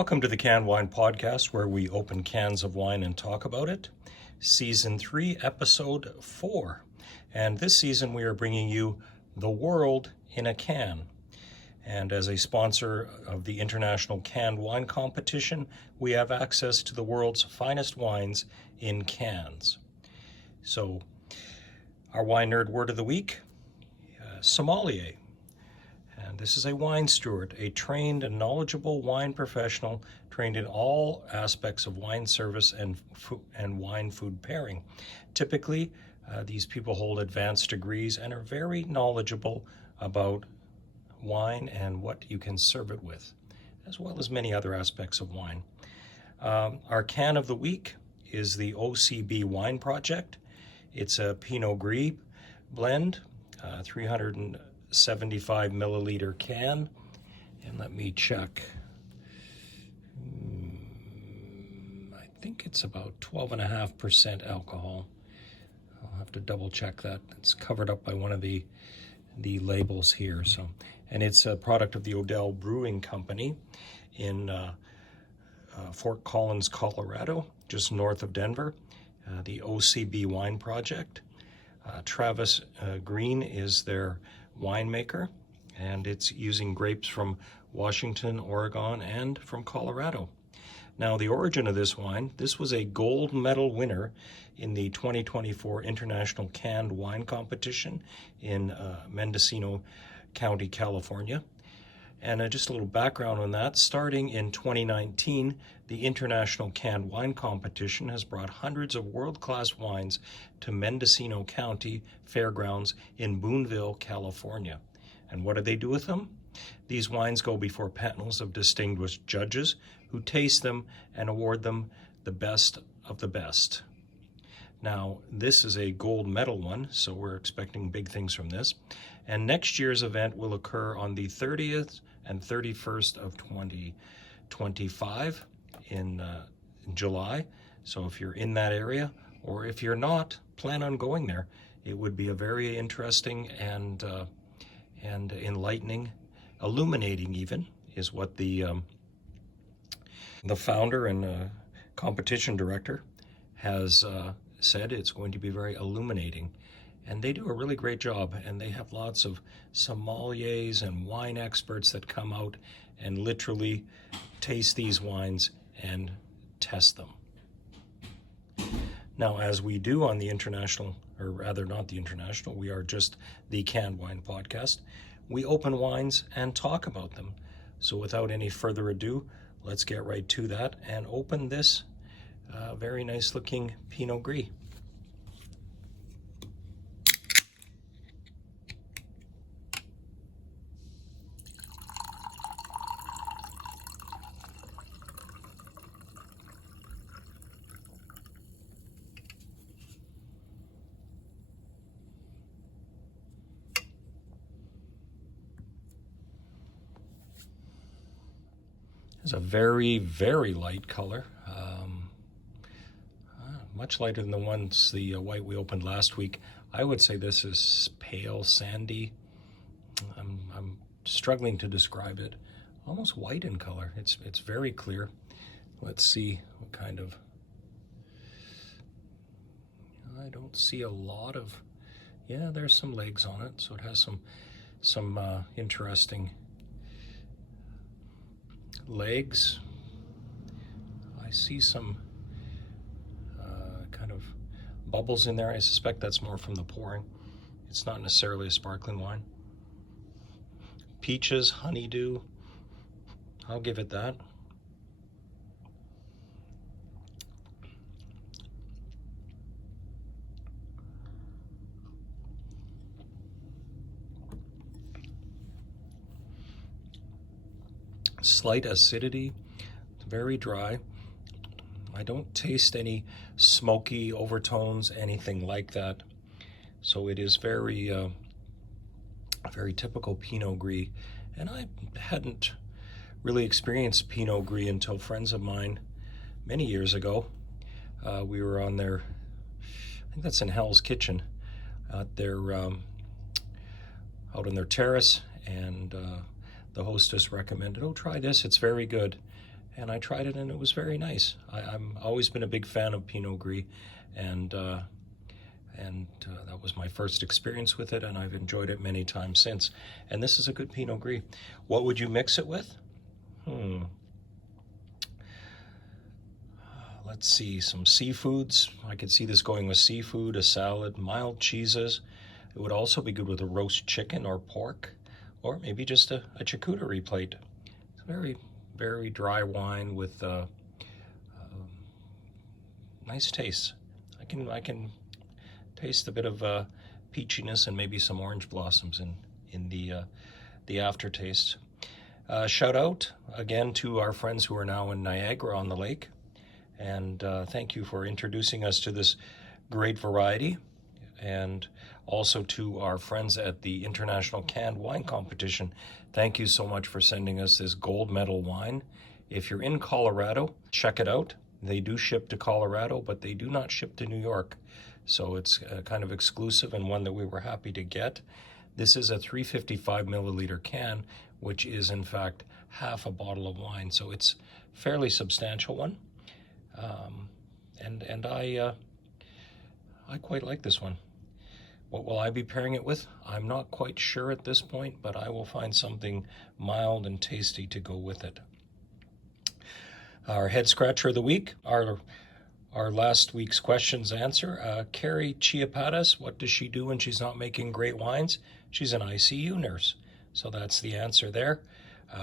Welcome to the Canned Wine Podcast, where we open cans of wine and talk about it. Season 3, Episode 4. And this season we are bringing you The World in a Can. And as a sponsor of the International Canned Wine Competition, we have access to the world's finest wines in cans. So, our wine nerd word of the week, sommelier. And this is a wine steward, a trained and knowledgeable wine professional trained in all aspects of wine service and wine food pairing. Typically, these people hold advanced degrees and are very knowledgeable about wine and what you can serve it with, as well as many other aspects of wine. Our can of the week is the OBC Wine Project. It's a Pinot Gris blend, 375 milliliter can. And let me check. I think it's about 12.5% alcohol. I'll have to double check that. It's covered up by one of the labels here. And it's a product of the Odell Brewing Company in Fort Collins, Colorado, just north of Denver. The OBC Wine Project. Travis Green is their winemaker, and it's using grapes from Washington, Oregon, and from Colorado. Now, the origin of this wine, this was a gold medal winner in the 2024 International Canned Wine Competition in Mendocino County, California. And just a little background on that, starting in 2019, the International Canned Wine Competition has brought hundreds of world-class wines to Mendocino County Fairgrounds in Boonville, California. And what do they do with them? These wines go before panels of distinguished judges who taste them and award them the best of the best. Now, this is a gold medal one, so we're expecting big things from this. And next year's event will occur on the 30th and 31st of 2025 in July. So if you're in that area, or if you're not, plan on going there. It would be a very interesting and enlightening, illuminating even, is what the founder and competition director has said. It's going to be very illuminating. And they do a really great job, and they have lots of sommeliers and wine experts that come out and literally taste these wines and test them. Now, as we do on the international, or rather not the international, we are just the Canned Wine Podcast, we open wines and talk about them. So without any further ado, let's get right to that and open this very nice looking Pinot Gris. It's a very, very light color, much lighter than the white we opened last week. I would say this is pale, sandy. I'm struggling to describe it. Almost white in color. It's very clear. Let's see what kind of. I don't see a lot of. Yeah, there's some legs on it, so it has some interesting legs. I see some kind of bubbles in there. I suspect that's more from the pouring. It's not necessarily a sparkling wine. Peaches, honeydew. I'll give it that. Slight acidity, very dry. I don't taste any smoky overtones, anything like that. So it is very typical Pinot Gris. And I hadn't really experienced Pinot Gris until friends of mine many years ago. We were on their, I think that's in Hell's Kitchen, out there, out on their terrace, and the hostess recommended, oh, try this, it's very good. and I tried it, and it was very nice. I'm always been a big fan of Pinot Gris, and that was my first experience with it, and I've enjoyed it many times since. And this is a good Pinot Gris. What would you mix it with? Let's see, some seafoods. I could see this going with seafood, a salad, mild cheeses. It would also be good with a roast chicken or pork, or maybe just a charcuterie plate. It's very, very dry wine with nice taste. I can taste a bit of peachiness and maybe some orange blossoms in the aftertaste. Shout out again to our friends who are now in Niagara on the lake, and thank you for introducing us to this great variety, and also to our friends at the International Canned Wine Competition. Thank you so much for sending us this gold medal wine. If you're in Colorado, check it out. They do ship to Colorado, but they do not ship to New York. So it's kind of exclusive, and one that we were happy to get. This is a 355 milliliter can, which is in fact half a bottle of wine. So it's a fairly substantial one. And I quite like this one. What will I be pairing it with? I'm not quite sure at this point, but I will find something mild and tasty to go with it. Our head scratcher of the week, our last week's questions answer. Carrie Chiapatas, what does she do when she's not making great wines? She's an ICU nurse. So that's the answer there.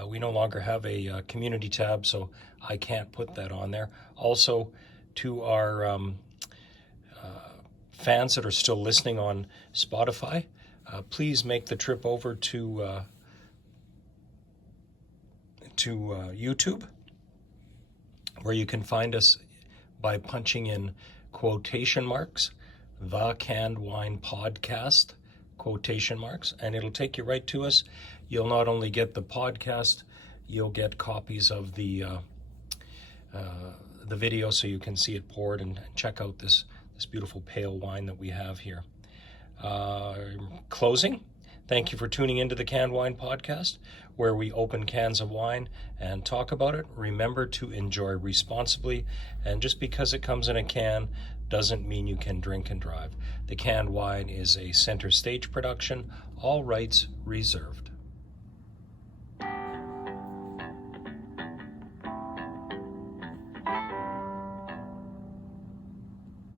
We no longer have a community tab, so I can't put that on there. Also, to our fans that are still listening on Spotify, please make the trip over to YouTube, where you can find us by punching in quotation marks, The Canned Wine Podcast, quotation marks, and it'll take you right to us. You'll not only get the podcast, you'll get copies of the video so you can see it poured and check out this beautiful pale wine that we have here. Closing, thank you for tuning into the Canned Wine Podcast, where we open cans of wine and talk about it. Remember to enjoy responsibly, and just because it comes in a can doesn't mean you can drink and drive. The Canned Wine is a Center Stage production, all rights reserved.